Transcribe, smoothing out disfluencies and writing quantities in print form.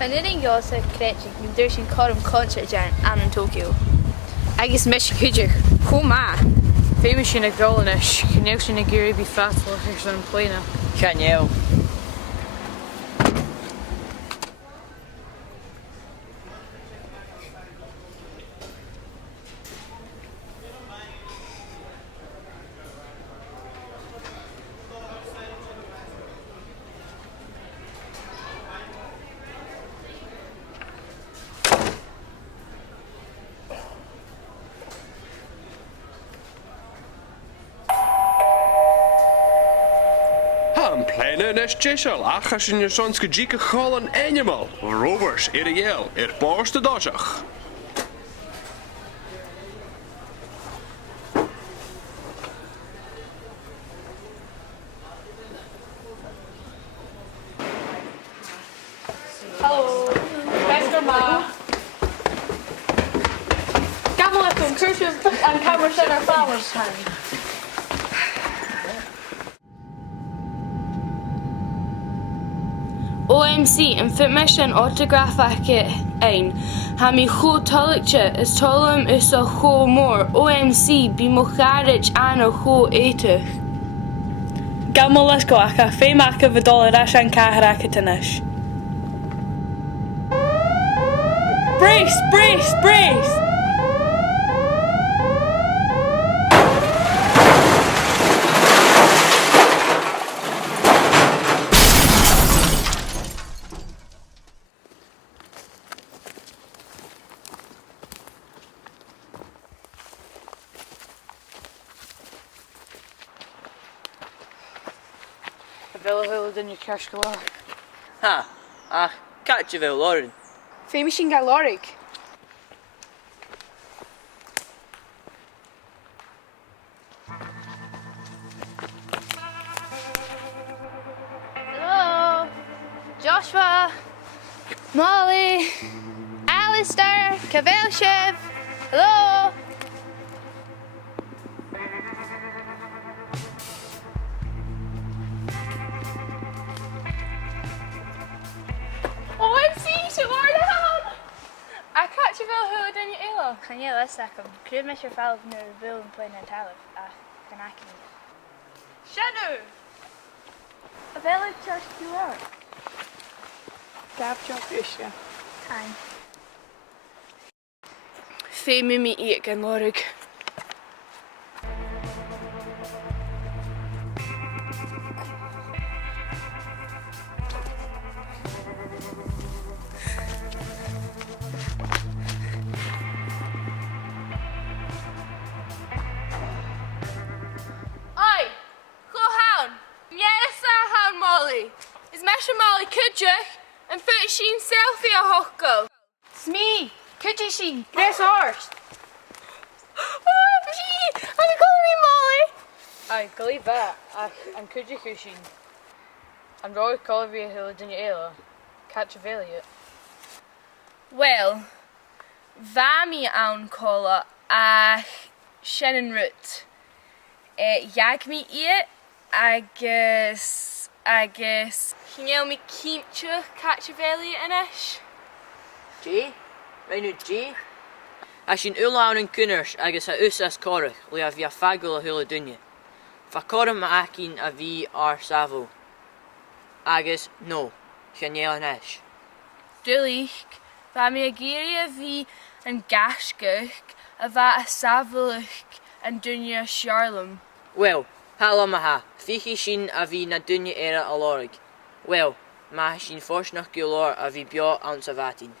Pan i'n gos a cretchig, mi'n dyr sy'n cothrom concert an yn Tokyo. Agus mis cúideach, chomá. Féimi sin ag dolanis, cynneach sin ag géirí bí freatal ar san pléine. Ceannéil. Pleine nes tjessel, ach as in je sonske jieke gallen Ainmeil. Rovers, ideeel, paarste dosach. Hallo, beste ma. Gammel heb een cursus aan kamercenter Flowers. OMC yn ffit mes yn autograph ac ein. Ha mi chw tolictio ys tolum ys o chw môr. OMC bi mo charage an o chw eitych. Gamal let's go aka, fe maka fydol ar asian cahar aka tynish. Brace, brace, brace! Fel hwyl dyn i'r carsgol. Ha, ach, catch you fel Lauren. Féimi sin gael lorig. Hello, Joshua, Molly, Alistair, Kavelchev. Hello. OMC, sy'n mor down! A catch you fel hwyl dyn i'r ilo. Kan je les zeggen, kryd mes je fel naar de wil en plein het half. Ach, kan ik niet. Shadow! Wel ik just you out. Gaf job isio. Time. Féimi mi i gan lorig. Oi! Go hawn! Yes, a hawn Molly! Is Mesha Molly cydrych yn ffit sy'n selfie o hocco? Smee, could you see? Chris Horst. OMG! I'm calling me Molly! Ai, gael I fe, ac yn cydrych yw sy'n. Am roi coel fi a hyl dyn i eilo. Catch a failure. Wel, fami awn cola a Shannon Root. Jag mi I agus Chineal mi címteo catch a failure in ish. G? Rhaid G? As sy'n ulawn yn cynnwys agus a usas corach, le a fi a ffagol a hwyl y dynia. Fa corum a acin a fi ar safo. Agus, no, Chineal yn esh. Dwlich, fami a giri a fi yn gasgach a fa a safolach yn dunia Charlem. Wel, hala ma ha, fichi sy'n a fi na dynia era a lorig. Wel, ma sy'n ffors nach gylor a fi bio awns a fatin.